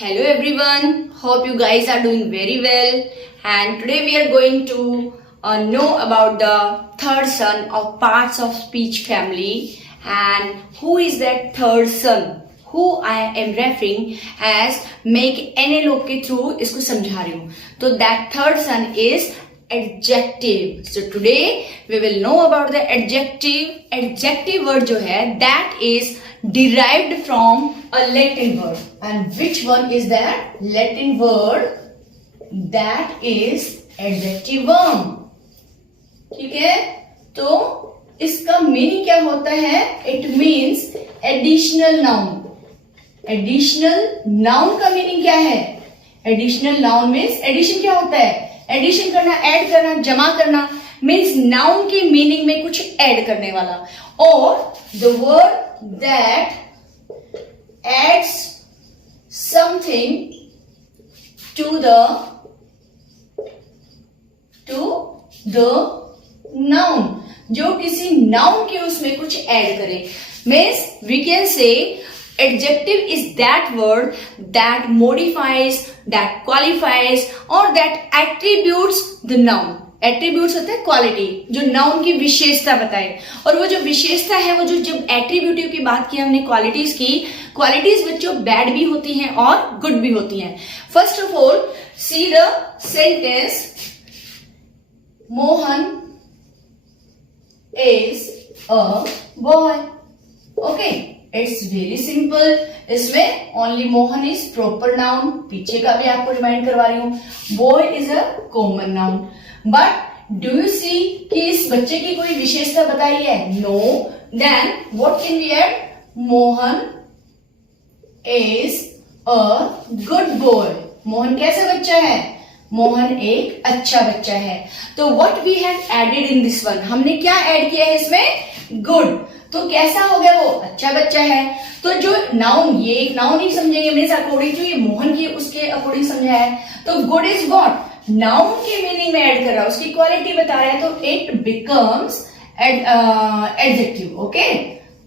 Hello everyone, hope you guys are doing very well, and today we are going to know about the third son of parts of speech family. And who is that third son who I am referring as make NLO के through इसको समझा रही हूँ. तो that third son is adjective. So today we will know about the adjective. Adjective word जो है that is derived from a Latin word. And which one is that Latin word? That is adjective verb. ठीक है, तो इसका meaning क्या होता है? It means additional noun. Additional noun का मीनिंग क्या है? Additional noun means addition क्या होता है? एडिशन करना, ऐड करना, जमा करना मीन्स नाउन की मीनिंग में कुछ ऐड करने वाला. और the word that adds something to the noun, जो किसी नाउन के उसमें कुछ ऐड करे. Means we can say adjective is that word that modifies, that qualifies or that attributes the noun. Attributes होता है क्वालिटी, जो नाउन की विशेषता बताए. और वो जो विशेषता है, वो जो जब एट्रीब्यूटिव की बात की हमने क्वालिटीज की, क्वालिटीज बच्चों बैड भी होती हैं और गुड भी होती हैं. First of all see the sentence, Mohan is a boy. Okay, it's very simple. इसमें only Mohan is proper noun. पीछे का भी आपको रिमाइंड करवा रही हूं. Boy is a common noun. But do you see कि इस बच्चे की कोई विशेषता बताई है? No. Then what can we add? Mohan is a good boy. Mohan कैसा बच्चा है? मोहन एक अच्छा बच्चा है. तो what we have added in this one, हमने क्या ऐड किया है इसमें? गुड. तो कैसा हो गया? वो अच्छा बच्चा है. तो जो नाउन, ये एक नाउन ही समझेंगे, मीन्स अकॉर्डिंग टू ये मोहन की उसके अकॉर्डिंग समझा है. तो गुड इज व्हाट? नाउन की मीनिंग में ऐड कर रहा है, उसकी क्वालिटी बता रहा है, तो इट बिकम्स एडजेक्टिव. ओके,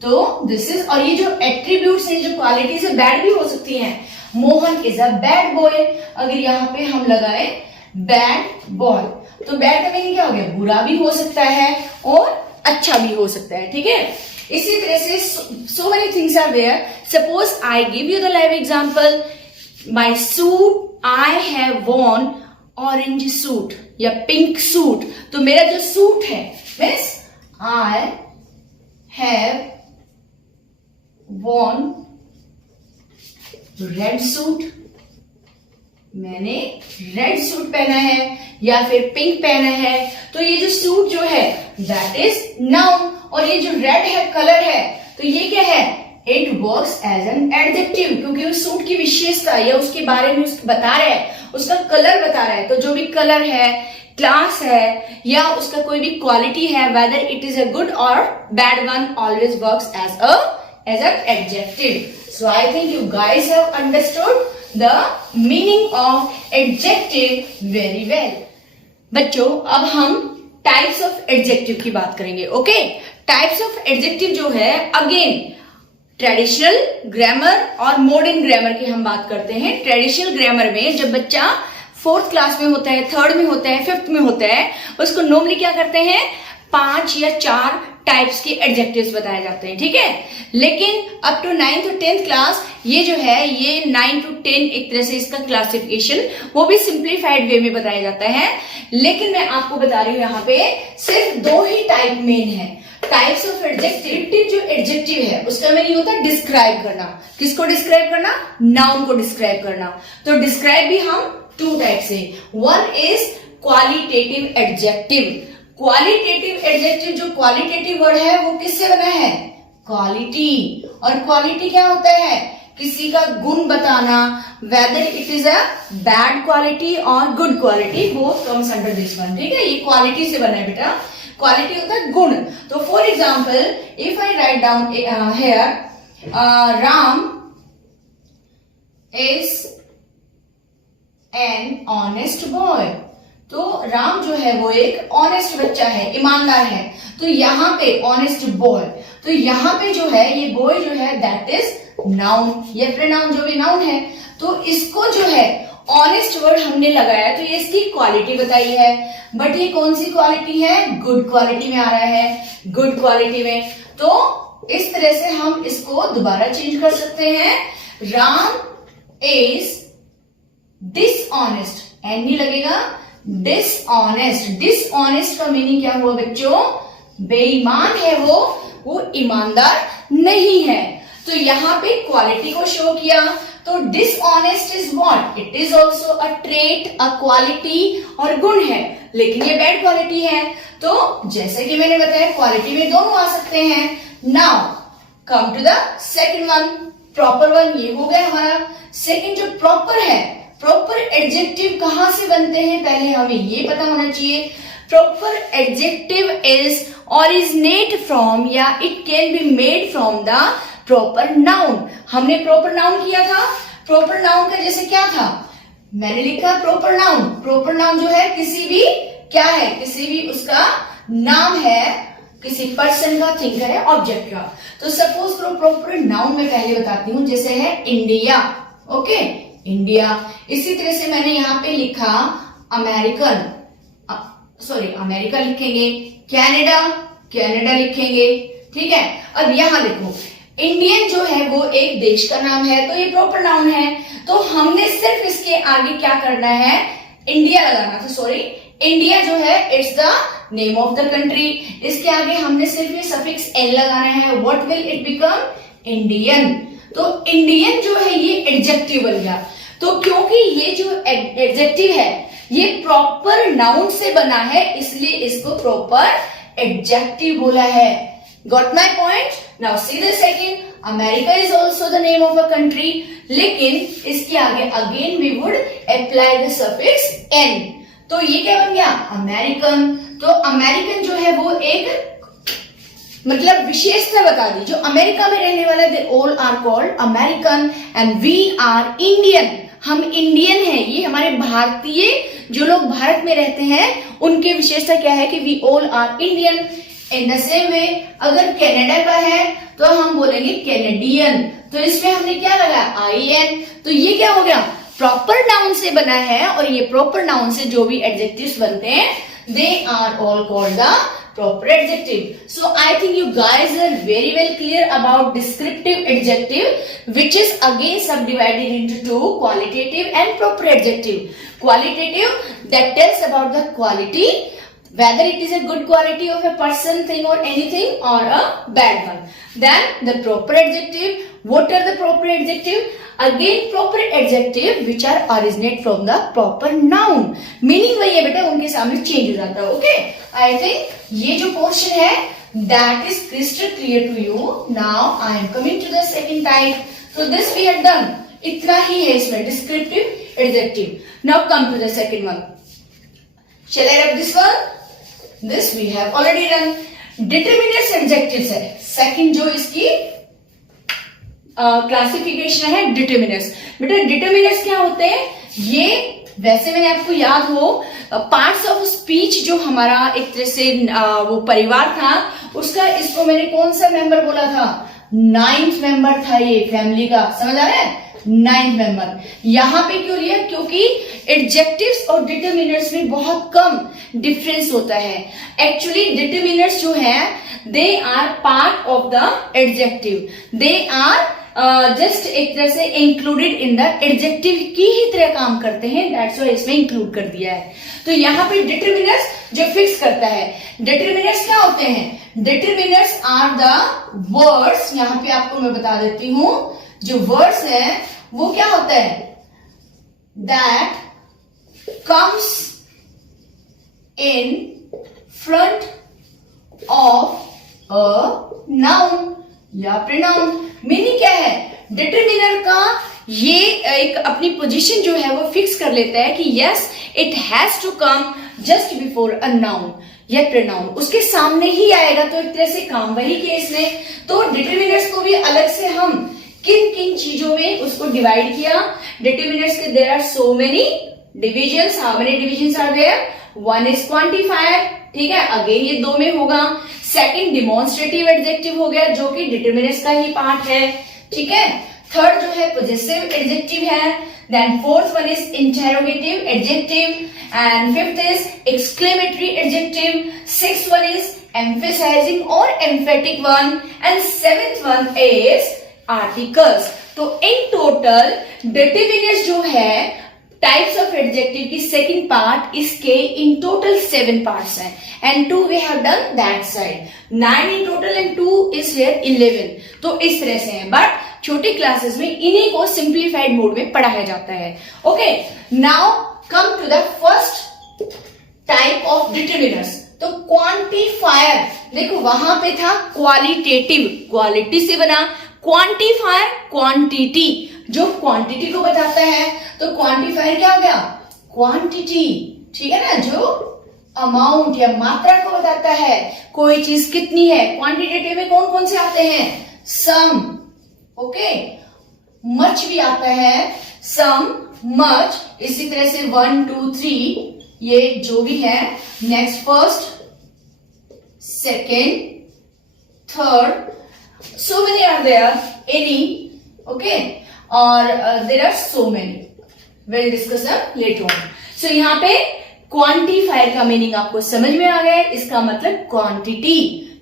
तो दिस इज. और ये जो एट्रीब्यूट्स हैं, जो क्वालिटीज है, बैड भी हो सकती हैं. Mohan is a bad boy. अगर यहाँ पे हम लगाए बैड बॉय, तो बैड का मीनिंग क्या हो गया? बुरा भी हो सकता है और अच्छा भी हो सकता है. ठीक है, इसी तरह से so many things are there. Suppose I give you the live example. My suit, I have worn orange suit या pink suit. तो मेरा जो सूट है, means I have worn red suit. मैंने रेड सूट पहना है या फिर पिंक पहना है. तो ये जो सूट जो है दैट इज नाउन. और ये जो रेड है, कलर है, तो ये क्या है? It works as an adjective, क्योंकि उस सूट की विशेषता या उसके बारे में बता रहा है, उसका कलर बता रहा है. तो जो भी कलर है, क्लास है, या उसका कोई भी क्वालिटी है, whether it is a good और bad one, always works as an adjective. So I think you guys have understood the meaning of adjective very well. बच्चों, अब हम टाइप्स ऑफ एडजेक्टिव की बात करेंगे. ओके, टाइप्स ऑफ एडजेक्टिव जो है, again traditional grammar और मॉडर्न ग्रामर की हम बात करते हैं. ट्रेडिशनल ग्रामर में जब बच्चा 4th क्लास में होता है, 3rd में होता है, 5th में होता है, उसको नॉर्मली क्या करते हैं? 5 या 4 टाइप्स के एडजेक्टिव्स बताए जाते हैं. ठीक है, लेकिन अप टू 9th और 10th क्लास ये जो है, ये 9 to 10 एक तरह से इसका क्लासिफिकेशन वो भी सिंप्लीफाइड वे में बताया जाता है. लेकिन मैं आपको बता रही हूं यहाँ पे सिर्फ 2 ही टाइप मेन है. टाइप्स ऑफ एडजेक्टिव, जो एडजेक्टिव है उसका मीनिंग होता है डिस्क्राइब करना. किसको डिस्क्राइब करना? नाउन को डिस्क्राइब करना. तो डिस्क्राइब भी हम 2 टाइप से. One is qualitative adjective. Qualitative adjective, जो क्वालिटेटिव वर्ड है, वो किससे बना है? क्वालिटी. और क्वालिटी क्या होता है? किसी का गुण बताना, whether it is a bad quality और good quality, both comes under this one. ठीक है, ये क्वालिटी से बना है बेटा. क्वालिटी होता है गुण. तो for example if I write down here, Ram is an honest boy. तो राम जो है वो एक ऑनेस्ट बच्चा है, ईमानदार है। तो यहाँ पे ऑनेस्ट बॉय, तो यहाँ पे जो है ये बॉय जो है दैट इज नाउन, ये प्रोनाउन जो भी नाउन है। तो इसको जो है ऑनेस्ट वर्ड हमने लगाया तो ये इसकी क्वालिटी बताई है, बट ये कौन सी क्वालिटी है, गुड क्वालिटी में आ रहा है, गुड क्वालिटी में। तो इस तरह से हम इसको दोबारा चेंज कर सकते हैं, राम इज डिसऑनेस्ट, एन नहीं लगेगा, डिसऑनेस्ट। डिसऑनेस्ट का मीनिंग क्या हुआ बच्चों, बेईमान है वो ईमानदार नहीं है। तो यहाँ पे क्वालिटी को शो किया। तो dishonest is what, it is also a trait, a quality और गुण है, लेकिन ये बैड क्वालिटी है। तो जैसे कि मैंने बताया क्वालिटी में दोनों आ सकते हैं। Now come to the second one, proper one, ये हो गया हमारा। सेकंड जो प्रॉपर है, प्रॉपर एडजेक्टिव कहां से बनते हैं पहले हमें ये पता होना चाहिए। Proper adjective is originate from या it can be made from the proper noun. हमने प्रॉपर नाउन किया था, प्रॉपर नाउन का जैसे क्या था, मैंने लिखा प्रॉपर नाउन। प्रॉपर नाउन जो है किसी भी क्या है, किसी भी उसका नाम है, किसी पर्सन का, थिंग का है, ऑब्जेक्ट का। तो सपोज करो प्रॉपर नाउन में पहले बताती हूं, जैसे है इंडिया, ओके, इंडिया। इसी तरह से मैंने यहाँ पे लिखा अमेरिकन, सॉरी अमेरिका लिखेंगे, कनाडा, कनाडा लिखेंगे, ठीक है। अब यहां देखो इंडियन जो है वो एक देश का नाम है, तो ये प्रॉपर नाउन है। तो हमने सिर्फ इसके आगे क्या करना है, इंडिया लगाना था, सॉरी इंडिया जो है it's the name of the country, इसके आगे हमने सिर्फ ये सफिक्स एन लगाना है। What will it become, Indian. तो इंडियन जो है ये एडजेक्टिव बन गया। तो क्योंकि ये जो एडजेक्टिव है ये प्रॉपर नाउन से बना है, इसलिए इसको प्रॉपर एडजेक्टिव बोला है। Got my point. Now see the second, America is also the name of a country, लेकिन इसके आगे again we would apply the suffix an. तो ये क्या बन गया, अमेरिकन। तो अमेरिकन जो है वो एक मतलब विशेषता बता दी, जो अमेरिका में रहने वाले they all are called American and we are Indian. हम इंडियन हैं, ये हमारे भारतीय जो लोग भारत में रहते हैं उनके विशेषता क्या है कि we all are Indian. In the same way अगर कनाडा का है तो हम बोलेंगे कैनेडियन। तो इसमें हमने क्या लगाया, आई एन। तो ये क्या हो गया, प्रॉपर नाउन से बना है, और ये प्रॉपर नाउन से जो भी एडजेक्टिव्स बनते हैं they are all called the proper adjective. So I think you guys are very well clear about descriptive adjective, which is again subdivided into two, qualitative and proper adjective. Qualitative that tells about the quality, whether it is a good quality of a person, thing or anything, or a bad one. Then the proper adjective, what are the proper adjective? Again proper adjective which are originate from the proper noun. Meaning वही है बेटा, उनके सामने change हो जाता है। Okay, I think ये जो पोर्शन है that is crystal clear to you. Now I am coming to the second type. So this we have done. इतना ही है इसमें descriptive adjective. Now come to the second one. Shall I wrap this one? This we have already done. Determinate adjectives है second जो इसकी classification है determiners. बेटा determiners क्या होते हैं, ये वैसे मैंने आपको याद हो पार्ट्स ऑफ स्पीच जो हमारा एक तरह से वो परिवार था उसका, इसको मैंने कौन सा मेंबर बोला था, 9th मेंबर था ये फैमिली का, समझ आ रहा है, 9th मेंबर। यहां पे क्यों लिया, क्योंकि एडजेक्टिव्स और डिटर्मिनर्स में बहुत कम डिफरेंस होता है। एक्चुअली डिटर्मिनर्स जो है they are part of the adjective, they are just एक तरह से इंक्लूडेड इन द एडजेक्टिव की ही तरह काम करते हैं, दैट्स व्हाई इसमें इंक्लूड कर दिया है। तो यहाँ पे डिटर्मिनर्स जो फिक्स करता है, डिटर्मिनर्स क्या होते हैं, डिटर्मिनर्स आर द वर्ड्स, यहाँ पे आपको मैं बता देती हूं, जो वर्ड्स हैं वो क्या होता है, that comes in front of a noun या प्रोनाउन। मीनिंग क्या है, डिटरमिनर का ये एक अपनी पोजीशन जो है वो फिक्स कर लेता है कि yes it has to come just before a noun या प्रोनाउन, उसके सामने ही आएगा। तो एक तरह से काम वही किया इसने। तो डिटरमिनर्स को भी अलग से हम किन किन चीजों में उसको डिवाइड किया। डिटरमिनर्स के there are so many divisions, how many divisions are there, one is quantifier, ठीक है, अगेन ये दो में होगा। सेकंड डिमॉन्स्ट्रेटिव एडजेक्टिव हो गया जो कि डिटरमिनर्स का ही पार्ट है, ठीक है। थर्ड जो है पोजेसिव एडजेक्टिव है। Then fourth one is interrogative adjective and fifth is exclamatory adjective. Sixth one is emphasizing और emphatic one and seventh one is articles. तो इन टोटल डिटरमिनर्स जो है टाइप्स ऑफ एडजेक्टिव की second part, इसके in total 7 parts हैं and 2 we have done that side, 9 in total and 2 is here 11। तो इस तरह से है, बट छोटी क्लासेस में इन्हीं को सिंप्लीफाइड मोड में पढ़ाया जाता है। Okay, now come to the first type of determiners. तो क्वांटिफायर, देखो वहां पे था क्वालिटेटिव, क्वालिटी से बना, क्वांटिफायर क्वांटिटी, जो क्वांटिटी को बताता है। तो क्वांटिफायर क्या हो गया? क्वांटिटी, ठीक है ना, जो अमाउंट या मात्रा को बताता है, कोई चीज कितनी है। क्वांटिटेटिव में कौन कौन से आते हैं? सम, ओके, मच भी आता है, सम, मच, इसी तरह से 1 2 3 ये जो भी है। Next first, second, third, so many are there, any, okay, or there are so many, we'll discuss them later on. So यहाँ पे क्वांटिफायर का मीनिंग आपको समझ में आ गया है, इसका मतलब क्वांटिटी,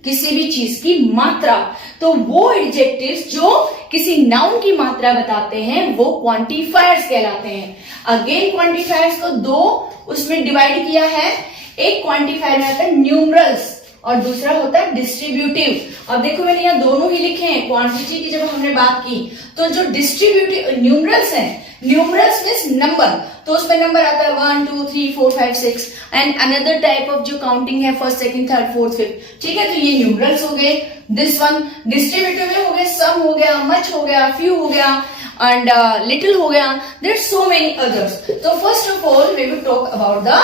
किसी भी चीज की मात्रा। तो वो एडजेक्टिव्स जो किसी नाउन की मात्रा बताते हैं वो क्वांटिफायर्स कहलाते हैं। अगेन क्वांटिफायर्स को दो उसमें डिवाइड किया है, एक क्वांटिफायर में आता है न्यूमरल्स और दूसरा होता है डिस्ट्रीब्यूटिव। अब देखो मैंने यहाँ दोनों ही लिखे हैं। क्वांटिटी की जब हमने बात की तो जो डिस्ट्रीब्यूटिव न्यूमरल्स हैं, न्यूमरल्स मीन्स नंबर, तो उसमें नंबर आता है 1 2 3 4 5 6 एंड अनदर टाइप ऑफ जो काउंटिंग है first second third fourth fifth, ठीक है। तो ये न्यूमरल्स हो गए। दिस वन डिस्ट्रीब्यूटिव में हो गए, सम हो गया, मच हो गया, फ्यू हो गया एंड लिटिल हो गया। There are so many others. तो first of all we will talk about the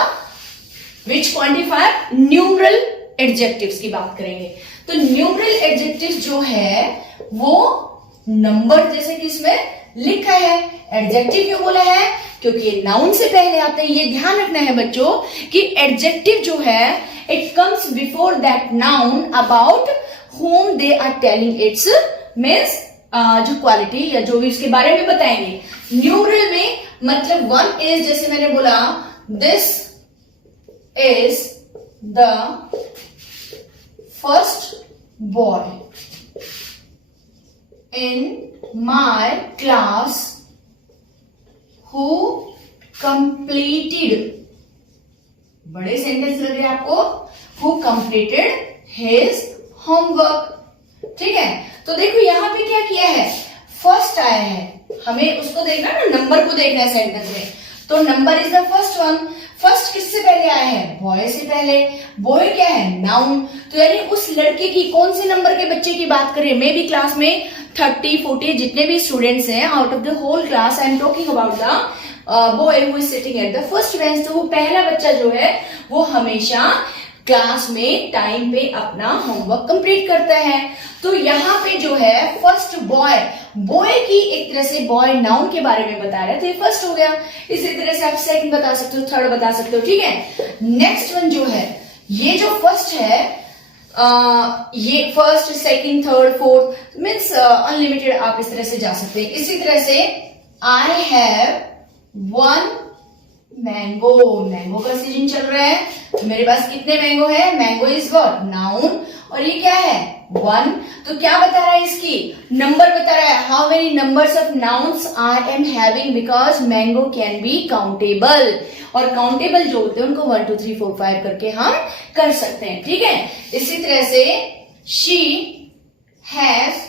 which quantifier, numeral adjectives की बात करेंगे। तो न्यूमरल एडजेक्टिव्स जो है वो नंबर जैसे कि इसमें लिखा है। एडजेक्टिव क्यों बोला है? क्योंकि ये नाउन से पहले आते हैं। ये ध्यान रखना है बच्चों कि एडजेक्टिव जो है it comes before that noun about whom they are telling its means जो क्वालिटी या जो भी उसके बारे में बताएंगे। न्यूमरल में मतलब वन इज, जैसे मैंने बोला this is the first boy in my class who completed, बड़े सेंटेंस लग रहे हैं आपको, who completed his homework, ठीक है। तो देखो यहां पे क्या किया है, फर्स्ट आया है, हमें उसको देखना है ना, नंबर को देखना है सेंटेंस में। तो number is the first one. First किससे पहले आया है? बॉय से पहले। बॉय क्या है? नाउन। तो यानी उस लड़के की, कौन से नंबर के बच्चे की बात करें? मे भी क्लास में 30 40 जितने भी स्टूडेंट्स हैं, out of the whole class I am talking about the boy who is sitting at the first bench. तो वो पहला बच्चा जो है वो हमेशा क्लास में टाइम पे अपना होमवर्क कंप्लीट करता है। तो यहाँ पे जो है फर्स्ट बॉय, बॉय की एक तरह से बॉय नाउन के बारे में बता रहा है, तो ये फर्स्ट हो गया। इसी तरह से आप सेकंड बता सकते हो, थर्ड बता सकते हो, ठीक है। नेक्स्ट वन जो है, ये जो फर्स्ट है, ये first second third fourth means unlimited, आप इस तरह से जा सकते हैं। इसी तरह से I have one mango, mango का सीजन चल रहा है, तो मेरे पास कितने मैंगो है? Mango is what? नाउन। और ये क्या है? वन। तो क्या बता रहा है? इसकी नंबर बता रहा है। How many numbers of nouns I am having, because mango can be countable, और काउंटेबल जो होते हैं उनको 1 2 3 4 5 करके हम कर सकते हैं, ठीक है। इसी तरह से शी हैज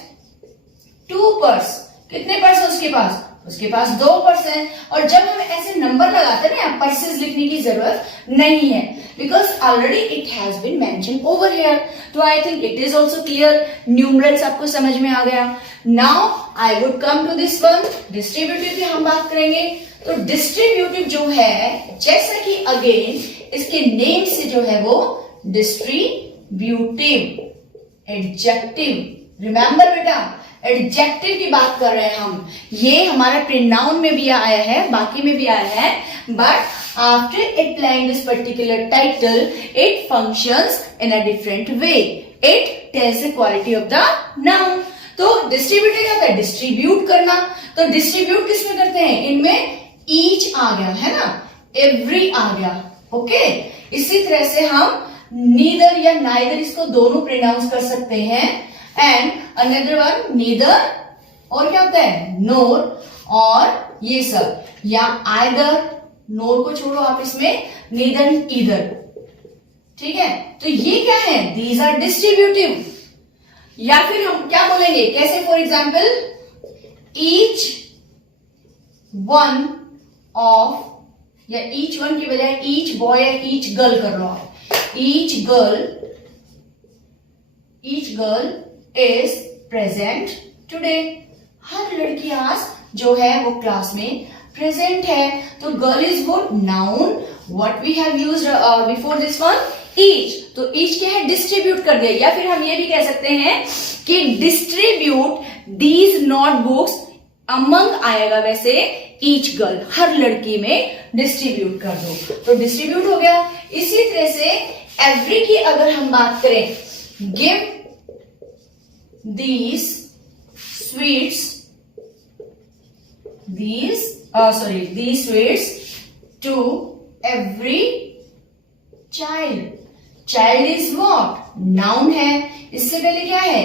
2 पर्स, कितने पर्स है उसके पास? उसके पास 2 पर्स हैं। और जब हम ऐसे नंबर लगाते हैं ना, पर्सेस लिखने की जरूरत नहीं है, because already it has been mention over here. तो I think it is also clear. Numerals आपको समझ में आ गया। Now I would come to this one, distributive की हम बात करेंगे। तो डिस्ट्रीब्यूटिव जो है, जैसा कि अगेन इसके नेम से जो है वो डिस्ट्रीब्यूटिव एडजेक्टिव रिमेंबर बेटा, एडजेक्टिव की बात कर रहे हैं हम। ये हमारा प्रोनाउन में भी आया है, बाकी में भी आया है, but after applying this particular title it functions in a different way. It tells the quality of the noun. तो डिस्ट्रीब्यूटर क्या होता है? डिस्ट्रीब्यूट करना। तो डिस्ट्रीब्यूट किसमें करते हैं? इनमें ईच आ गया है ना, एवरी आ गया। ओके, इसी तरह से हम नीदर या नाइदर, इसको दोनों प्रोनाउंस कर सकते हैं। एंड अनदर वन नीदर, और क्या होता है? नोर, और ये सब, या आइदर, नोर को छोड़ो आप, इसमें नीदर ईदर। ठीक है, तो ये क्या है? These are distributive. या फिर हम क्या बोलेंगे? कैसे? For example, each one of, या ईच वन की बजाय ईच बॉय या ईच गर्ल कर लो आप। Each girl is present today. हर लड़की आज जो है वो क्लास में प्रेजेंट है। तो girl is good, noun. What we have used before this one? Each. तो ईच क्या है? डिस्ट्रीब्यूट कर दिया। या फिर हम ये भी कह सकते हैं कि डिस्ट्रीब्यूट दीज नोटबुक्स अमंग आएगा वैसे ईच गर्ल, हर लड़की में डिस्ट्रीब्यूट कर दो, तो डिस्ट्रीब्यूट हो गया। इसी तरह से एवरी की अगर हम बात करें, give these sweets to every child. Child is what? Noun है। इससे पहले क्या है?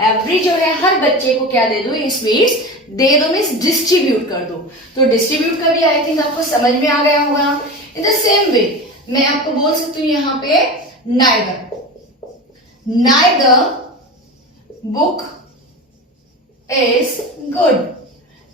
every जो है हर बच्चे को क्या दे दो? ये स्वीट्स दे दो, मीन्स डिस्ट्रीब्यूट कर दो। तो डिस्ट्रीब्यूट का भी आई थिंक आपको समझ में आ गया होगा। इन द सेम वे मैं आपको बोल सकती हूँ यहाँ पे neither बुक इज गुड।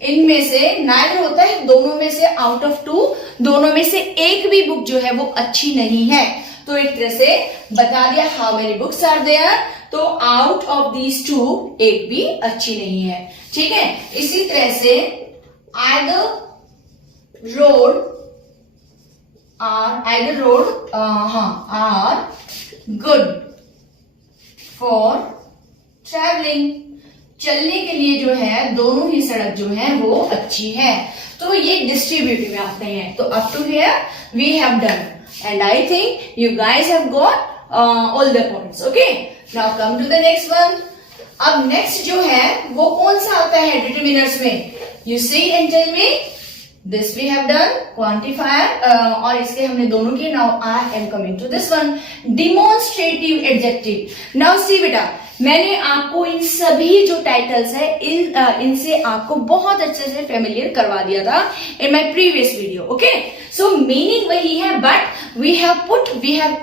इनमें से नाइदर होता है दोनों में से, आउट ऑफ टू, दोनों में से एक भी बुक जो है वो अच्छी नहीं है। तो एक तरह से बता दिया how many books are there. तो आउट ऑफ दीज टू एक भी अच्छी नहीं है। ठीक है, इसी तरह से either road are good for travelling. चलने के लिए जो है दोनों ही सड़क जो है वो अच्छी है। तो ये डिस्ट्रीब्यूटिव में आते हैं। तो up to here we have done and I think you guys have got all the points. Okay, now come to the next one. अब नेक्स्ट जो है वो कौन सा आता है डिटरमिनर्स में? You see and tell me. This we have done quantifier, और इसके हमने दोनों किए। Now I am coming to this one, demonstrative adjective. Now see बेटा, मैंने आपको इन सभी जो टाइटल्स है इनसे आपको बहुत अच्छे से फेमिलियर करवा दिया था in my previous video. Okay, so meaning वही है, but we have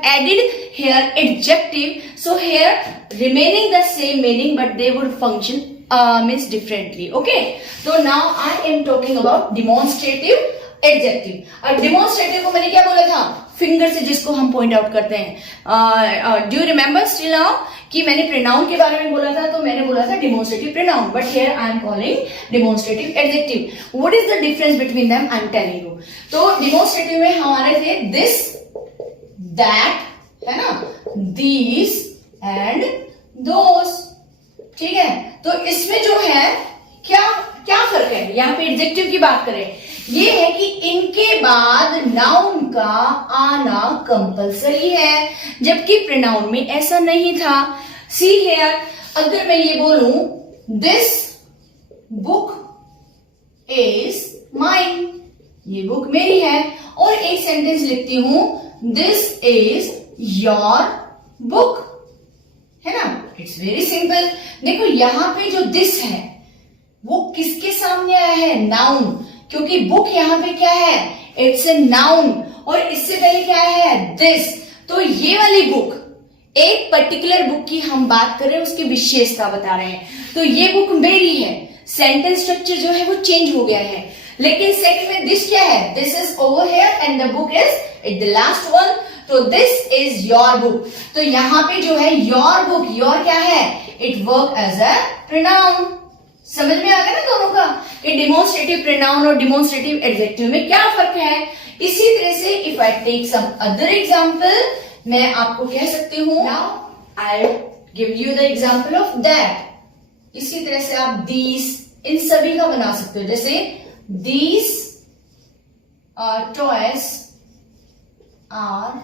added here adjective, so here remaining the same meaning but they would function means differently. Okay, तो now I am talking about demonstrative adjective. और demonstrative को मैंने क्या बोला था? Finger से जिसको हम पॉइंट आउट करते हैं। Do you remember still now कि मैंने प्रोनाउन के बारे में बोला था? तो मैंने बोला था demonstrative pronoun, but here I am calling demonstrative adjective. What is the difference between them? I am telling you. तो डिमॉन्स्ट्रेटिव में हमारे थे दिस, दैट, है ना, दीज एंड दोस। ठीक है, तो इसमें जो है क्या फर्क है? यहाँ पे एडजेक्टिव की बात करें, ये है कि इनके बाद नाउन का आना कंपलसरी है, जबकि प्रोनाउन में ऐसा नहीं था। सी हियर, अगर मैं ये बोलूं दिस बुक इज माइन, ये बुक मेरी है, और एक सेंटेंस लिखती हूं दिस इज योर बुक, है ना। It's very simple. देखो यहां पे जो दिस है वो किसके सामने आया है? नाउन, क्योंकि बुक यहां पे क्या है? इट्स ए नाउन, और इससे पहले क्या है? दिस। तो ये वाली बुक, एक पर्टिकुलर बुक की हम बात कर रहे हैं, उसकी विशेषता बता रहे हैं। तो ये बुक मेरी है, सेंटेंस स्ट्रक्चर जो है वो चेंज हो गया है। लेकिन सेकंड में दिस क्या है? This is over here and the book is at the last one. तो दिस इज योर बुक। तो यहां पे जो है योर बुक, योर क्या है? It work as a pronoun. समझ में आ गया ना दोनों का कि डिमॉन्स्ट्रेटिव प्रोनाउन और डिमॉन्स्ट्रेटिव एडजेक्टिव में क्या फर्क है। इसी तरह से if I take some other example, मैं आपको कह सकती हूं, now I give you the example of that. इसी तरह से आप दीज, इन सभी का बना सकते हो, जैसे दीज टॉयज आर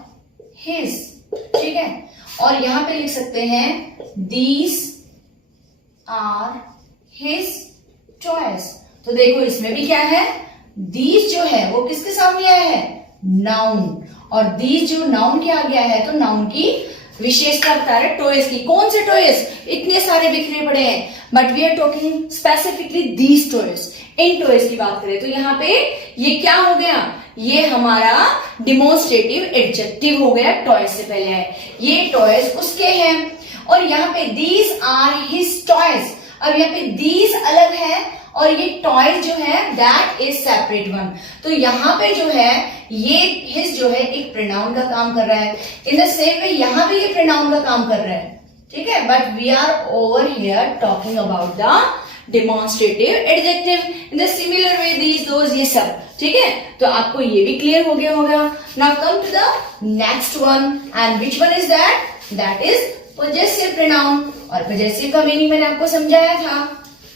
हिज, ठीक है। और यहां पे लिख सकते हैं दीज आर हिज टॉयज। तो देखो इसमें भी क्या है, दीज जो है वो किसके सामने आया है, नाउन, और दीज जो नाउन के आ गया है तो नाउन की विशेषता बता रहे टॉयज की। कौन से टॉयज, इतने सारे बिखरे पड़े हैं, but we are talking specifically these toys, इन टॉयज की बात करें तो यहाँ पे ये क्या हो गया, ये हमारा डिमोन्स्ट्रेटिव एडजेक्टिव हो गया, टॉयज से पहले है, ये टॉयज उसके हैं। और यहाँ पे दीज आर हिज टॉयज, अब यहाँ पे दीज अलग है और ये टॉयज जो है दैट इज सेपरेट वन। तो यहाँ पे जो है ये हिज जो है एक प्रोनाउन का काम कर रहा है, इन द सेम वे यहाँ पे ये प्रोनाउन का काम कर रहा है, ठीक है। But we are over here talking about the demonstrative adjective, in the similar way these those, ये सब, ठीक है। तो आपको ये भी क्लियर हो गया होगा। Now come to the next one, and which one is that, that is possessive pronoun. और पोजेसिव का मीनिंग मैंने आपको समझाया था,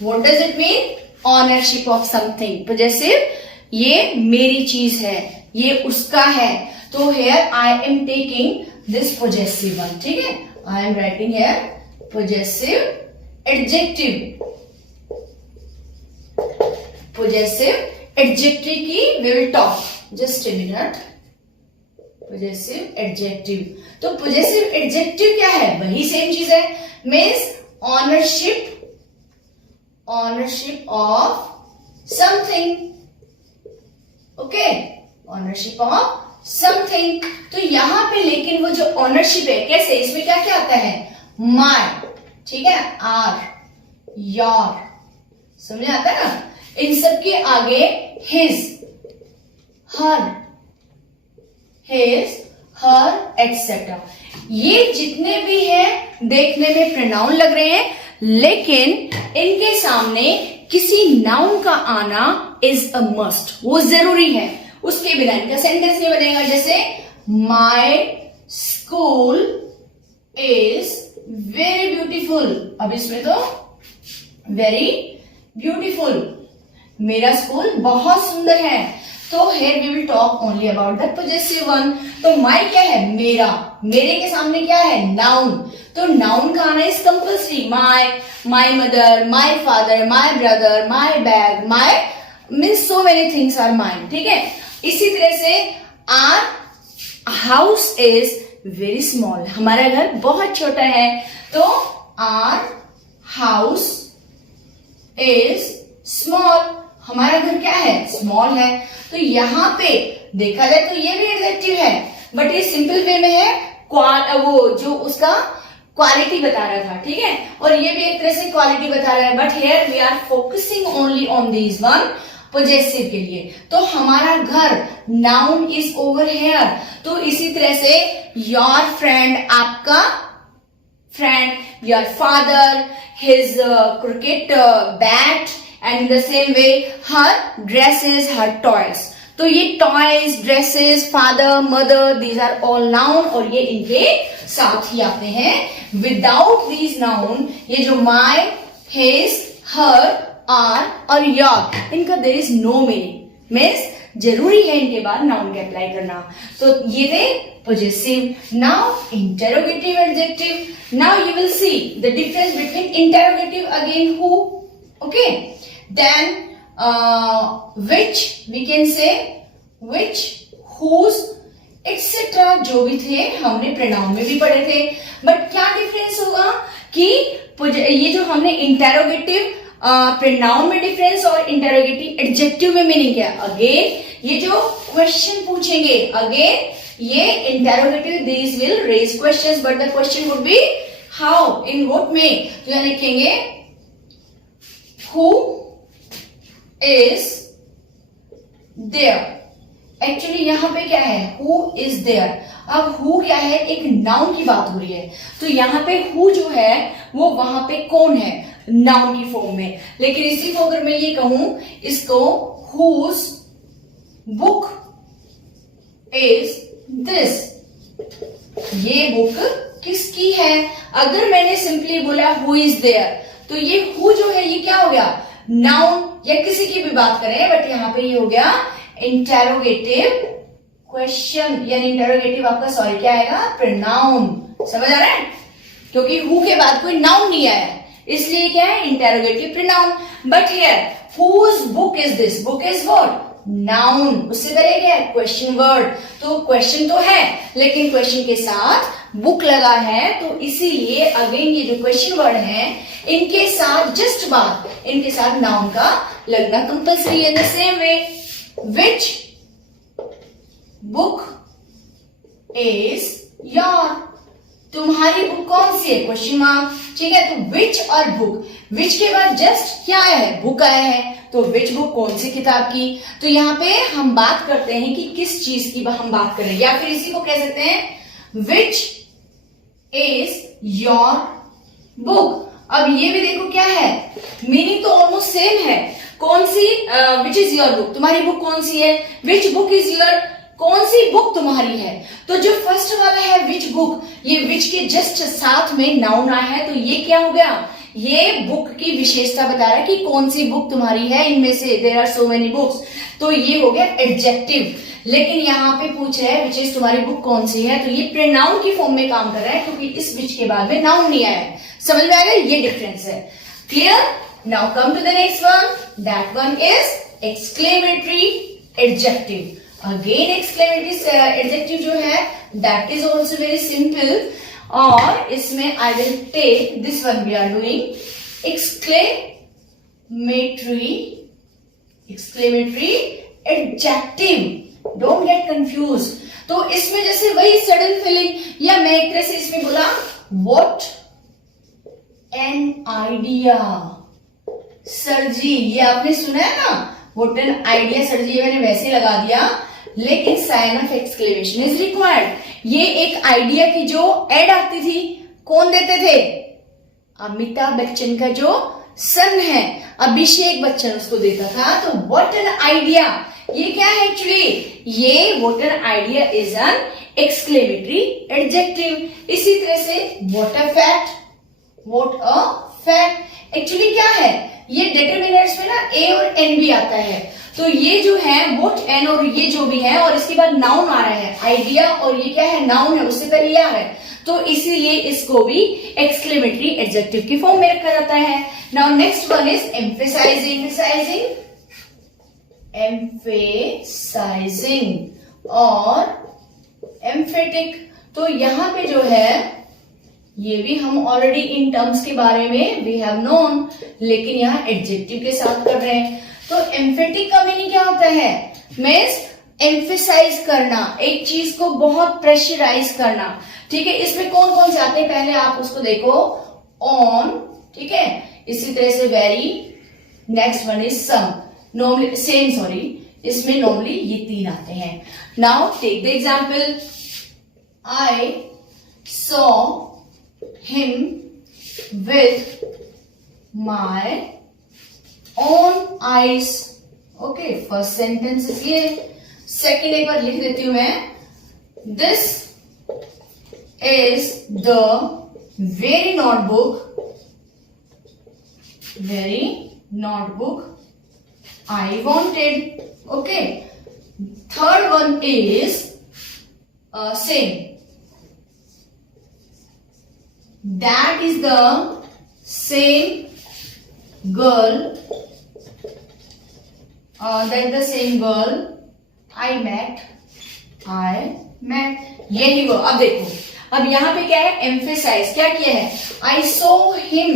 what does it mean, ownership of something. Possessive ये मेरी चीज है, ये उसका है, तो here I am taking this possessive one, ठीक है। I am writing here possessive adjective, possessive adjective की we will talk, just a minute. Possessive adjective, तो पोजेसिव एडजेक्टिव क्या है, वही सेम चीज है, means ownership, ownership of something, okay, ownership of something. तो यहां पे लेकिन वो जो ऑनरशिप है कैसे, इसमें क्या क्या आता है, माय, ठीक है, आर, योर, समझ आता है ना, इन सब के आगे हिज, हर, हिज, हर, एटसेट्रा, ये जितने भी हैं देखने में प्रोनाउन लग रहे हैं, लेकिन इनके सामने किसी नाउन का आना इज अ मस्ट, वो जरूरी है, उसके बिना इनका सेंटेंस नहीं बनेगा। जैसे my school is very beautiful, अब इसमें तो वेरी ब्यूटीफुल, मेरा स्कूल बहुत सुंदर है, तो here we will talk only about the possessive one। तो my क्या है, मेरा, मेरे के सामने क्या है, नाउन, तो नाउन का आना is compulsory, my mother, my father, my brother, my bag, my means so many things are mine, ठीक है। इसी तरह से our house is very small, हमारा घर बहुत छोटा है, तो our house is small, हमारा घर क्या है, स्मॉल है। तो यहां पे देखा जाए तो ये भी एडजेक्टिव है, बट ये सिंपल वे में है, वो जो उसका क्वालिटी बता रहा था, ठीक है, और ये भी एक तरह से क्वालिटी बता रहा है, but here we are focusing only on this one, possessive के लिए। तो हमारा घर, नाउन इज ओवर हियर, तो इसी तरह से योर फ्रेंड, आपका friend, your father, his cricket bat, and in the same way her dresses, her toys। तो ये toys, dresses, father, mother, these are all noun, और ये इनके साथ ही आते हैं। without these noun, ये जो my, his, her, are और your, इनका there is no meaning, means जरूरी है इनके बाद नाउन के अप्लाई करना। तो ये थे possessive। now interrogative adjective, now you will see the difference between interrogative again who, okay, then which we can say, which, whose, etc. जो भी थे हमने प्रोनाउन में भी पढ़े थे, बट क्या डिफरेंस होगा कि ये जो हमने इंटेरोगेटिव प्रोनाउन में डिफरेंस और इंटेरोगेटिव एडजेक्टिव में मीनिंग क्या, अगेन ये जो क्वेश्चन पूछेंगे, अगेन ये interrogative these will raise questions, but the question would be how, in what में, तो यहाँ लिखेंगे who is there, एक्चुअली यहां पे क्या है, who is there। अब who क्या है, एक नाउन की बात हो रही है, तो यहाँ पे who जो है वो वहां पे कौन है, नाउन की फॉर्म में। लेकिन इसी को अगर मैं ये कहूं इसको, whose book is this, ये बुक किसकी है? अगर मैंने सिंपली बोला हु इज देयर, तो ये हु जो है ये क्या हो गया? नाउन, या किसी की भी बात करें, बट यहाँ पे ये हो गया इंटेरोगेटिव क्वेश्चन, यानी इंटेरोगेटिव आपका सॉरी क्या आएगा? प्रोनाउन। समझ आ रहा है? क्योंकि हु के बाद कोई नाउन नहीं आया है, इसलिए क्या है? Interrogative pronoun. But here whose book is this? Book is what? Noun. उससे पहले क्या है? Question word. तो क्वेश्चन तो है, लेकिन क्वेश्चन के साथ बुक लगा है, तो इसीलिए अगेन ये जो क्वेश्चन वर्ड है इनके साथ जस्ट बात, इनके साथ नाउन का लगना कंपल्सरी है। The same way, which book is your? तुम्हारी बुक कौन सी है? Question mark. ठीक है, तो विच और बुक, विच के बाद जस्ट क्या आया है? बुक आया है। तो विच बुक, कौन सी किताब की? तो यहाँ पे हम बात करते हैं कि किस चीज की हम बात करें, या फिर इसी को कह सकते हैं विच इज योर बुक। अब ये भी देखो क्या है, मीनिंग तो ऑलमोस्ट सेम है। कौन सी? विच इज योर बुक, तुम्हारी बुक कौन सी है? विच बुक इज योर, कौन सी बुक तुम्हारी है? तो जो फर्स्ट वाला है विच बुक, ये विच के जस्ट साथ में नाउन आया है, तो ये क्या हो गया? ये बुक की विशेषता बता रहा है कि कौन सी बुक तुम्हारी है इनमें से, there are so many books, तो ये हो गया एडजेक्टिव। लेकिन यहाँ पे पूछ रहा है विच इज तुम्हारी बुक कौन सी है, तो ये प्रोनाउन की फॉर्म में काम कर रहा है, क्योंकि इस विच के बाद में नाउन नहीं आया है। समझ में आ गया? ये डिफरेंस है। Clear? Now come to the next one, that one is exclamatory adjective. Again exclamatory adjective जो है that is also very simple, और इसमें I will take this one, we are doing exclamatory adjective. Don't get confuse. तो इसमें जैसे वही sudden feeling, या मैं एक तरह से इसमें बोला व्हाट एन आइडिया। सर जी, ये आपने सुना है ना, व्हाट एन आइडिया। सर जी, ये मैंने वैसे लगा दिया, लेकिन sign of exclamation is required. ये एक आइडिया की जो एड आती थी, कौन देते थे? अमिताभ बच्चन का जो सन है अभिषेक बच्चन, उसको देता था। तो व्हाट एन आइडिया, ये क्या है एक्चुअली? ये what an idea is an exclamatory adjective. इसी तरह से what a fact, what a fact actually क्या है? ये डिटरमिनर्स में ना ए और एन भी आता है, तो ये जो है व्हाट एन और ये जो भी है, और इसके बाद नाउन आ रहा है आइडिया, और ये क्या है? नाउन है, उससे पहले ये आ रहा है, तो इसीलिए इसको भी एक्सक्लेमेटरी एडजेक्टिव की फॉर्म में रखा जाता है। Now next one is emphasizing और एम्फेटिक। तो यहां पे जो है ये भी हम ऑलरेडी इन टर्म्स के बारे में वी हैव नोन, लेकिन यहाँ एडजेक्टिव के साथ कर रहे हैं। तो एम्फेटिक का मीनिंग क्या होता है? मीन्स एम्फेसाइज करना, एक चीज को बहुत प्रेशराइज करना। ठीक है, इसमें कौन कौन से आते हैं पहले आप उसको देखो। ऑन, ठीक है, इसी तरह से very, next one is some, normally same, sorry, इसमें नॉर्मली ये तीन आते हैं। Now take the example, I saw him with my own eyes. Okay, first sentence is ये। second एक बार लिख देती हूं मैं, this is the very notebook I wanted. Okay, third one is same. That is the same girl, I met. यही वो। अब देखो, अब यहाँ पे क्या है? एम्फेसाइज क्या किया है? I saw him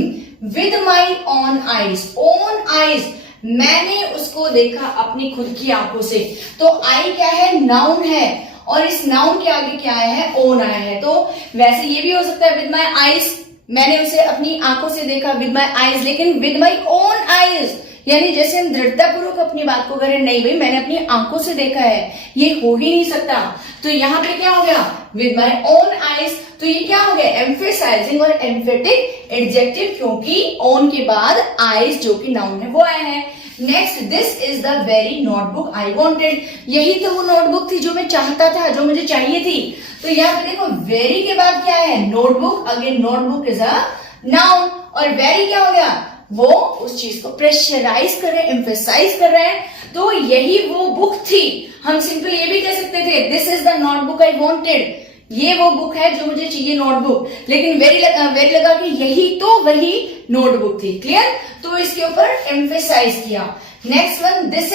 with my own eyes. own eyes, मैंने उसको देखा अपनी खुद की आंखों से। तो आई क्या है? नाउन है, और इस नाउन के आगे क्या आया है? ओन आया है। तो वैसे ये भी हो सकता है विद माई आईज, मैंने उसे अपनी आंखों से देखा विद माई आईज, लेकिन विद माई ओन आईज, यानी जैसे हम दृढ़तापूर्वक अपनी बात को करें, नहीं भाई मैंने अपनी आंखों से देखा है, ये हो ही नहीं सकता। तो यहाँ पे क्या हो गया? With my own eyes. तो ये क्या हो गया? एम्फेसाइजिंग और एम्फेटिक एडजेक्टिव, क्योंकि ओन के बाद आईज जो कि नाउन है वो आया है। Next, this is the very notebook I wanted, यही तो वो नोटबुक थी जो मैं चाहता था, जो मुझे चाहिए थी। तो यहाँ पे देखो वेरी के बाद क्या है, notebook, again notebook is a noun, और वेरी क्या हो गया, वो उस चीज को प्रेशराइज कर रहे हैं, एम्फेसाइज कर रहे हैं। तो यही वो बुक थी। हम सिंपल ये भी कह सकते थे, this is the notebook I wanted, ये वो बुक है जो मुझे चाहिए, नोटबुक। लेकिन वेरी लगा कि यही तो वही नोटबुक थी। क्लियर? तो इसके ऊपर एम्फेसाइज किया। Next one, this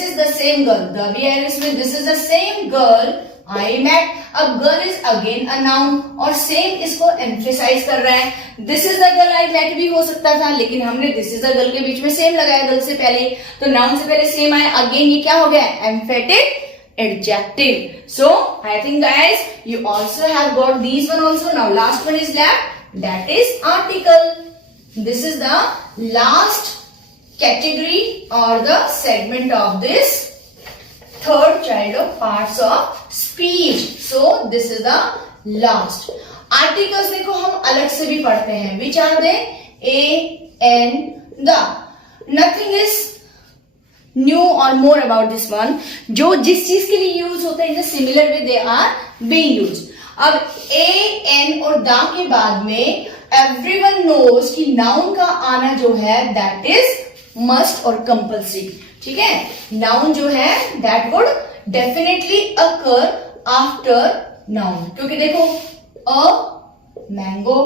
is the same girl, the भी है इसमें, this is the same girl I met. अब girl is again a noun और सेम इसको एम्फेसाइज कर रहा है। This is the girl I met भी हो सकता था, लेकिन हमने दिस इज द गर्ल के बीच में सेम लगाया, गर्ल से पहले, तो नाउन से पहले सेम आया। अगेन ये क्या हो गया, emphatic adjective. So I think guys you also have got these one also. Now last one is left, that is article. This is the last category or the segment of this third child of parts of speech. So this is the last. Articles देखो हम अलग से भी पढ़ते हैं, which are they? A, N, the. Nothing is new और more about this one, जो जिस चीज के लिए यूज होते हैं in similar way they are being use. अब ए, एन और द के बाद में एवरीवन नोज कि नाउन का आना जो है दैट इज मस्ट और कंपल्सरी। ठीक है, नाउन जो है that would definitely occur after noun, क्योंकि देखो अ मैंगो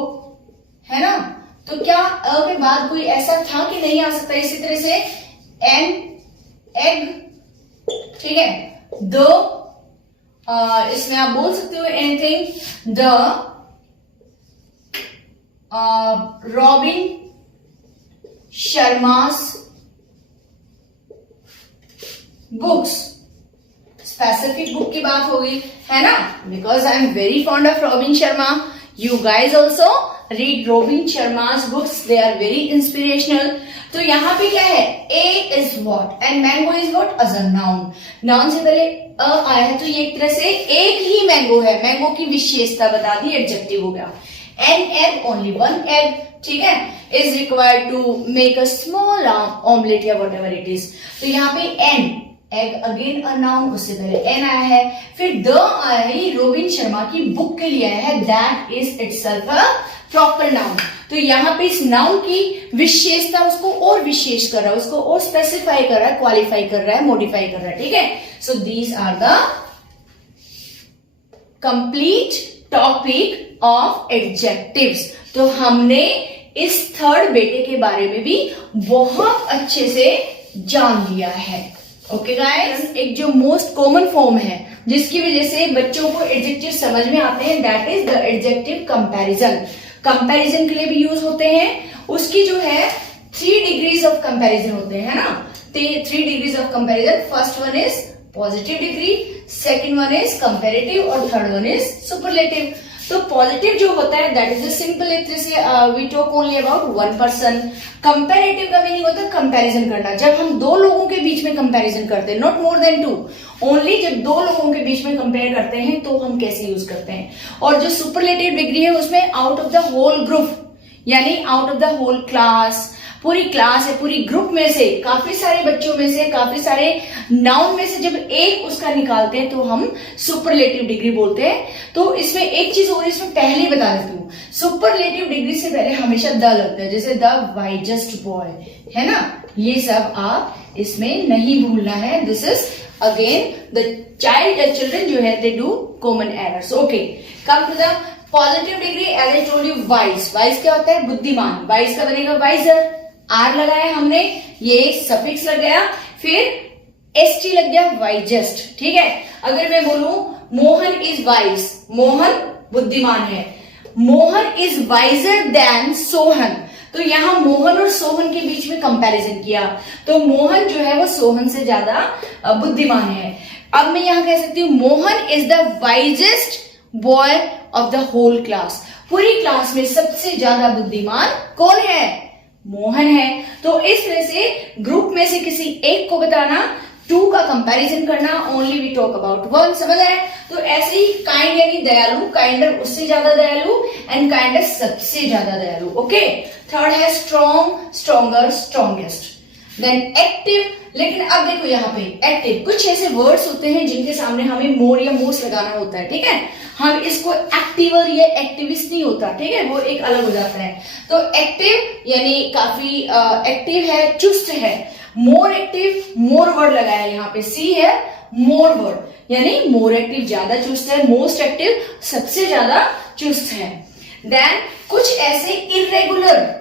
है ना, तो क्या अ के बाद कोई ऐसा था कि नहीं आ सकता। इसी तरह से एन एग, ठीक है, द, इसमें आप बोल सकते हो anything, the Robin Sharma's books, specific book की बात होगी, है ना, because I am very fond of Robin Sharma. You guys also read Robin Sharma's books, they are very inspirational. तो यहाँ पे क्या है, a is what and mango is what as a noun. Noun से पहले अ आया है, तो ये एक तरह से एक ही मैंगो है, मैंगो की विशेषता बता दी, एडजेक्टिव हो गया। An egg, only one egg, ठीक है, is required to make a small omelette या वॉट एवर इट इज। तो यहाँ पे an egg, again a noun, उससे पहले एन आया है, फिर द आया है, रॉबिन शर्मा की बुक के लिए आया है, that is itself a proper noun. तो यहाँ पे इस नाउन की विशेषता उसको और विशेष कर रहा है, उसको और स्पेसिफाई कर रहा है, क्वालिफाई कर रहा है, मॉडिफाई कर रहा है। ठीक है, so these are the complete topic of adjectives. तो हमने इस थर्ड बेटे के बारे में भी बहुत अच्छे से जान लिया है। ओके गाइस, एक जो मोस्ट कॉमन फॉर्म है जिसकी वजह से बच्चों को एडजेक्टिव समझ में आते हैं, that is the adjective comparison. Comparison के लिए भी यूज होते हैं। उसकी जो है 3 डिग्रीज ऑफ कंपैरिजन होते हैं, है ना, 3 degrees of comparison. First one is positive degree, second one is comparative और थर्ड वन इज सुपरलेटिव। तो पॉजिटिव जो होता है दैट इज सिंपल, एक तरह से we talk only about one person. Comparative का मीनिंग होता है कंपैरिजन करना, जब हम दो लोगों के बीच में कंपैरिजन करते हैं, नॉट मोर देन 2, ओनली जब दो लोगों के बीच में कंपेयर करते हैं तो हम कैसे यूज करते हैं। और जो सुपरलेटिव डिग्री है उसमें out of the whole group, यानी out of the whole class, पूरी क्लास है, पूरी ग्रुप में से, काफी सारे बच्चों में से, काफी सारे नाउन में से जब एक उसका निकालते हैं तो हम सुपरलेटिव डिग्री बोलते हैं। तो इसमें एक चीज और इसमें पहले ही बता देती हूँ, सुपरलेटिव डिग्री से पहले हमेशा द लगता है, जैसे द वाइजेस्ट बॉय, है ना, ये सब आप इसमें नहीं भूलना है। This is again the children जो है they do common errors. Okay, come to the positive degree, as I told you wise. Wise क्या होता है, बुद्धिमान। वाइज का बनेगा वाइजर, आर लगाया हमने, ये सफिक्स लग गया, फिर एसटी लग गया, वाइजेस्ट। ठीक है, अगर मैं बोलूं मोहन इज वाइज, मोहन बुद्धिमान है, Mohan is visor then Sohan, तो यहां मोहन और सोहन के बीच में कंपैरिजन किया, तो मोहन जो है वो सोहन से ज्यादा बुद्धिमान है। अब मैं यहां कह सकती हूँ Mohan is the wisest boy of the whole class, पूरी क्लास में सबसे ज्यादा बुद्धिमान कौन है, मोहन है। तो इस तरह से ग्रुप में से किसी एक को बताना, 2 का कंपैरिजन करना, ओनली वी टॉक अबाउट 1, समझ आया। तो ऐसे ही काइंड यानी दयालु, काइंडर उससे ज्यादा दयालु, एंड काइंडर सबसे ज्यादा दयालु। ओके, थर्ड है strong, stronger, strongest. Then active, लेकिन अब देखो यहाँ पे एक्टिव, कुछ ऐसे वर्ड्स होते हैं जिनके सामने हमें मोर या मोस्ट लगाना होता है, ठीक है, हम इसको एक्टिवर या एक्टिविस्ट नहीं होता, ठीक है, वो एक अलग हो जाता है। तो एक्टिव यानी काफी एक्टिव है, चुस्त है। मोर एक्टिव, मोर वर्ड लगाया है यहाँ पे, सी है मोर वर्ड, यानी मोर एक्टिव ज्यादा चुस्त है, मोस्ट एक्टिव सबसे ज्यादा चुस्त है। देन कुछ ऐसे इरेगुलर,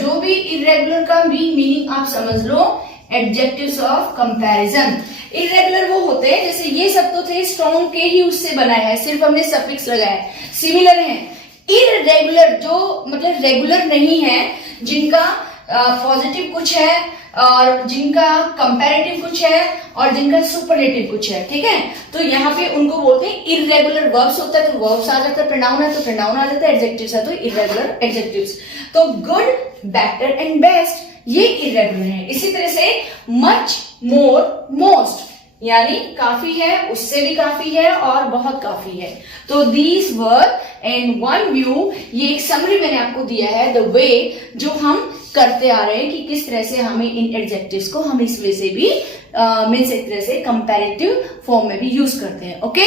जो भी इरेगुलर का भी मीनिंग आप समझ लो, एडजेक्टिव्स ऑफ कंपैरिजन। इरेगुलर वो होते हैं, जैसे ये सब तो थे स्ट्रॉन्ग के ही उससे बना है, सिर्फ हमने सफिक्स लगाया है, सिमिलर है। इरेगुलर जो मतलब रेगुलर नहीं है, जिनका पॉजिटिव कुछ है और जिनका कंपैरेटिव कुछ है और जिनका सुपरलेटिव कुछ है, ठीक है, तो यहाँ पे उनको बोलते हैं इरेगुलर वर्ब्स होता है, तो वर्ब्स आ जाता है, प्रोनाउन है तो प्रोनाउन आ जाता है, एडजेक्टिव्स है तो इरेगुलर एडजेक्टिव्स। तो गुड, बेटर एंड बेस्ट ये इरेगुलर है। इसी तरह से मच, मोर, मोस्ट यानी काफी है, उससे भी काफी है और बहुत काफी है। तो these were in one view, ये एक समरी मैंने आपको दिया है, द वे जो हम करते आ रहे हैं कि किस तरह से हमें इन एडजेक्टिव्स को हम इस वे से भी मीन्स एक तरह से कंपैरेटिव फॉर्म में भी यूज करते हैं। ओके,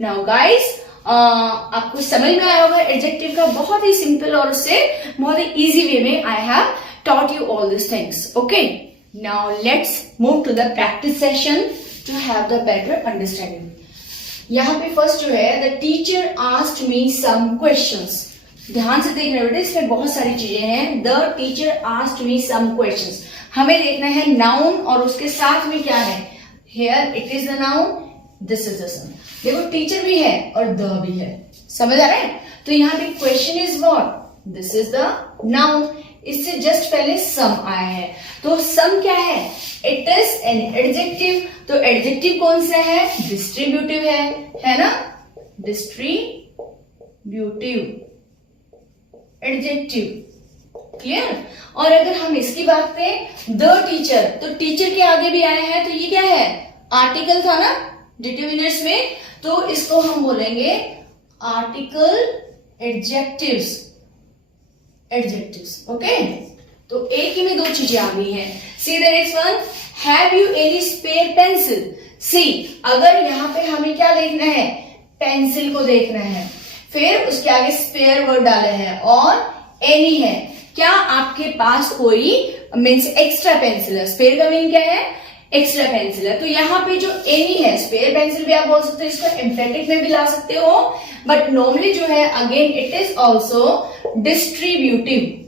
नाउ गाइस आपको समझ में आया होगा एडजेक्टिव का बहुत ही सिंपल और उससे बहुत ही इजी वे में I have taught you all these things. Okay, now let's move to the practice session to have the better understanding. यहाँ पे फर्स्ट जो है, the teacher asked me some questions. ध्यान से देखना बेटे, इसमें बहुत सारी चीजें हैं। The teacher asked me some questions. हमें देखना है नाउन और उसके साथ में क्या है। Here it is the noun, this is the son. देखो टीचर भी है और द भी है, समझ आ रहा है। तो यहाँ पे question is what, this is the noun, इससे जस्ट पहले सम आया है, तो सम क्या है, इट इज एन एडजेक्टिव। तो एडजेक्टिव कौन सा है, डिस्ट्रीब्यूटिव है ना, डिस्ट्रीब्यूटिव एडजेक्टिव, क्लियर। और अगर हम इसकी बात करें द टीचर, तो टीचर के आगे भी आया है, तो ये क्या है, आर्टिकल था ना डिटरमिनर्स में, तो इसको हम बोलेंगे आर्टिकल एडजेक्टिव्स, ओके। तो एक ही में दो चीजें आ गई हैं। See the next one, have you any spare pencil. See, अगर यहाँ पे हमें क्या देखना है, पेंसिल को देखना है, फिर उसके आगे स्पेयर वर्ड डाले हैं और एनी है, क्या आपके पास कोई मीन्स एक्स्ट्रा पेंसिल है। स्पेयर का मीनिंग क्या है, एक्स्ट्रा पेंसिल है। तो यहाँ पे जो एनी है, स्पेयर पेंसिल भी आप बोल सकते हो, इसको एम्फेटिक में भी ला सकते हो, बट नॉर्मली जो है again it is also distributive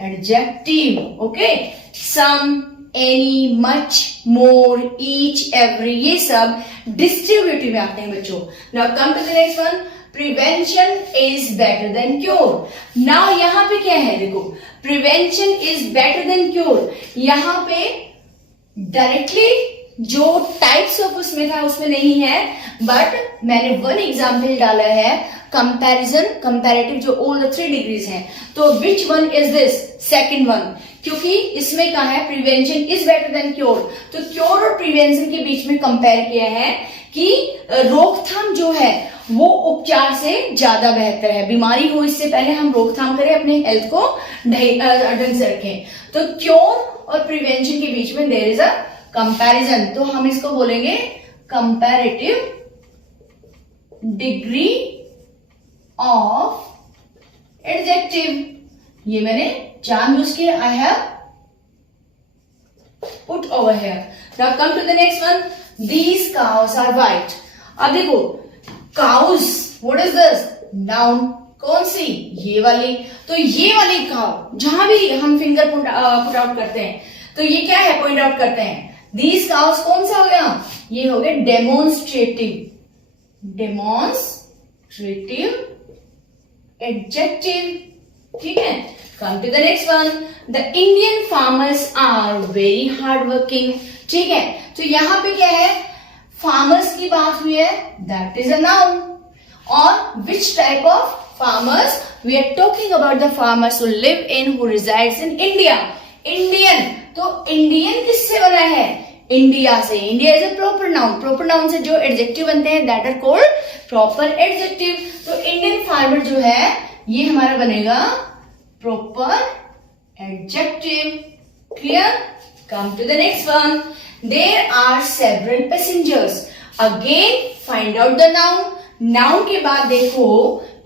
adjective, okay. Some, any, much, more, each, every, ये सब डिस्ट्रीब्यूटिव में आते हैं बच्चों। Now come to the next one, prevention is better than cure. Now यहाँ पे क्या है, देखो prevention is better than cure, यहाँ पे डायरेक्टली जो टाइप्स ऑफ उसमें था उसमें नहीं है, बट मैंने वन एग्जाम्पल डाला है, कंपैरिजन, कंपैरेटिव जो ऑल द 3 डिग्रीज हैं। तो विच one is this, second one, क्योंकि इसमें कहा है prevention is better than cure, तो क्योर और प्रिवेंशन के बीच में कंपेयर किया है कि रोकथाम जो है वो उपचार से ज्यादा बेहतर है। बीमारी हो इससे पहले हम रोकथाम करें, अपने हेल्थ को ढंग से रखें। तो क्योर और प्रिवेंशन के बीच में देयर इज अ कंपैरिजन, तो हम इसको बोलेंगे कंपैरेटिव डिग्री ऑफ एडजेक्टिव। ये मैंने चार यूज किया, I have put over here. Now come to the next one, these cows are white. अब देखो cows, what is this, noun, कौन सी, ये वाली। तो ये वाली काउ, जहां भी हम फिंगर पुट आउट करते हैं तो ये क्या है, पॉइंट आउट करते हैं। दीज काउस कौन सा हो गया, ये हो गया डेमोन्स्ट्रेटिव एडजेक्टिव, ठीक है। Come to the next one, the Indian farmers are very hard working, ठीक है। तो यहां पे क्या है, फार्मर्स की बात हुई है, दैट इज अ नाउन। और which type of farmers, we are talking about the farmers who live in, who resides in India. Indian, तो इंडियन किससे बना है, इंडिया से। India is a proper noun, proper noun से जो adjective बनते हैं that are called proper adjective. तो इंडियन फार्मर जो है ये हमारा बनेगा proper adjective. Clear? Come to the next one. There are several passengers. Again find out the noun. Noun के बाद देखो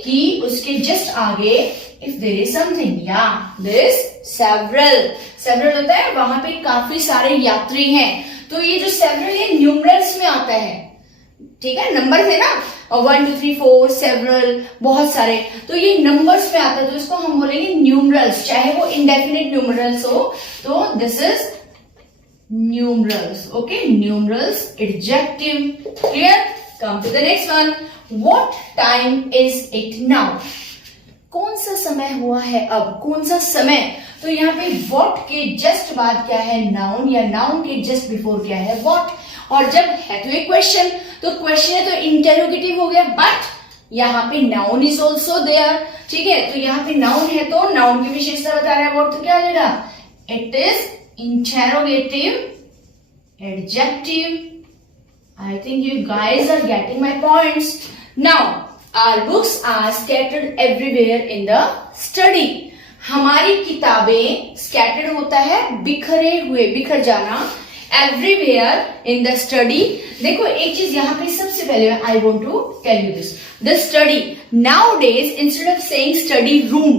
कि उसके just आगे if there is something. Yeah, there is several. Several होता है वहां पे काफी सारे यात्री हैं. तो ये जो several ये न्यूमरल्स में आता है. ठीक है, नंबर है ना, 1 2 3 4 सेवरल, बहुत सारे, तो ये नंबर्स में आता है, तो इसको हम बोलेंगे न्यूमरल्स, चाहे वो इंडेफिनिट न्यूमरल्स हो, तो this is numerals. Okay, numerals, adjective. Clear? Come to the next one. What time is it now? कौन सा समय हुआ है अब, कौन सा समय? तो यहाँ पे व्हाट के जस्ट बाद क्या है? नाउन, या नाउन के जस्ट बिफोर क्या है? व्हाट. और जब है तो एक क्वेश्चन, तो क्वेश्चन है तो इंटेरोगेटिव हो गया, बट यहाँ पे नाउन इज ऑल्सो देयर. ठीक है, तो यहाँ पे नाउन है तो नाउन की विशेषता बता रहा है व्हाट, तो क्या हो जाएगा? It is interrogative adjective. I think you guys are getting my points. Now, our books are scattered everywhere in the study. हमारी किताबें scattered होता है बिखरे हुए, बिखर जाना. Everywhere in the study. देखो एक चीज यहाँ पे सबसे पहले I want to tell you this. The study. Nowadays, instead of saying study room,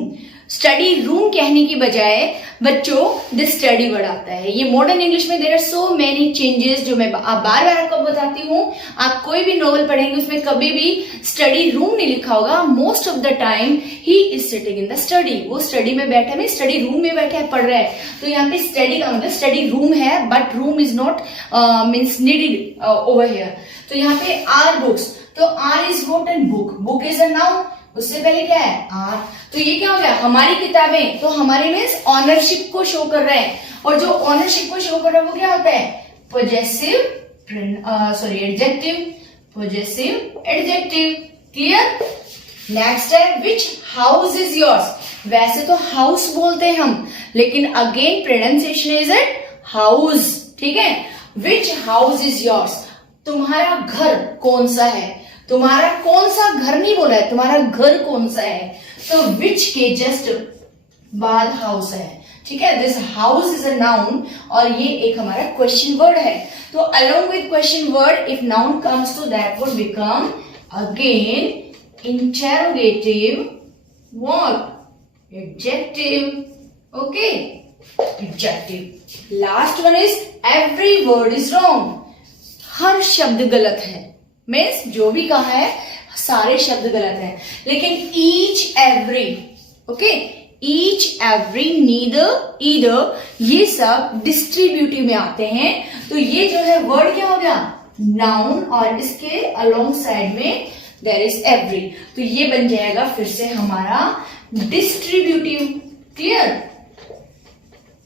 study room कहने की बजाय बच्चों द स्टडी वर्ड आता है. ये मॉडर्न इंग्लिश में there are so many changes जो मैं बार बार आपको बताती हूँ. आप कोई भी नॉवल पढ़ेंगे उसमें कभी भी स्टडी रूम नहीं लिखा होगा. Most of the time he is sitting in the study. वो स्टडी में बैठा है, स्टडी रूम में बैठा है, पढ़ रहा है. तो यहाँ पे स्टडी का मतलब स्टडी रूम है, but room is not means needed over here. तो यहाँ पे आर बुक्स, तो are is what and book. Book is a noun, उससे पहले क्या है? आर. तो ये क्या हो गया? हमारी किताबें, तो हमारे मीन्स ऑनरशिप को शो कर रहे हैं, और जो ऑनरशिप को शो कर रहा है वो क्या होता है? Possessive, sorry adjective. Possessive adjective. Clear? Next है विच हाउस इज योर्स. वैसे तो हाउस बोलते हैं हम, लेकिन again pronunciation is it house. ठीक है, विच हाउस इज योर्स. तुम्हारा घर कौन सा है? तुम्हारा कौन सा घर नहीं बोला है, तुम्हारा घर कौन सा है. तो विच के जस्ट बाद हाउस है. ठीक है, this house is a noun, और ये एक हमारा क्वेश्चन वर्ड है. तो along with question word if noun comes to that would become again interrogative what? Adjective. Okay, adjective. Last one is every word is wrong. हर शब्द गलत है, मीन्स जो भी कहा है सारे शब्द गलत हैं. लेकिन each every, okay, each every, neither, either, ये सब डिस्ट्रीब्यूटिव में आते हैं. तो ये जो है वर्ड क्या हो गया? नाउन, और इसके अलोंग साइड में देयर इज एवरी. तो ये बन जाएगा फिर से हमारा डिस्ट्रीब्यूटिव. क्लियर?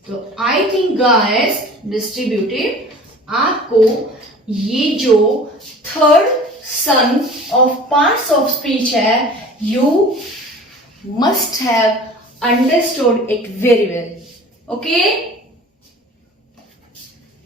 तो आई थिंक गाइस डिस्ट्रीब्यूटिव आपको ये जो third son of parts of speech है, you must have understood it very well. Okay.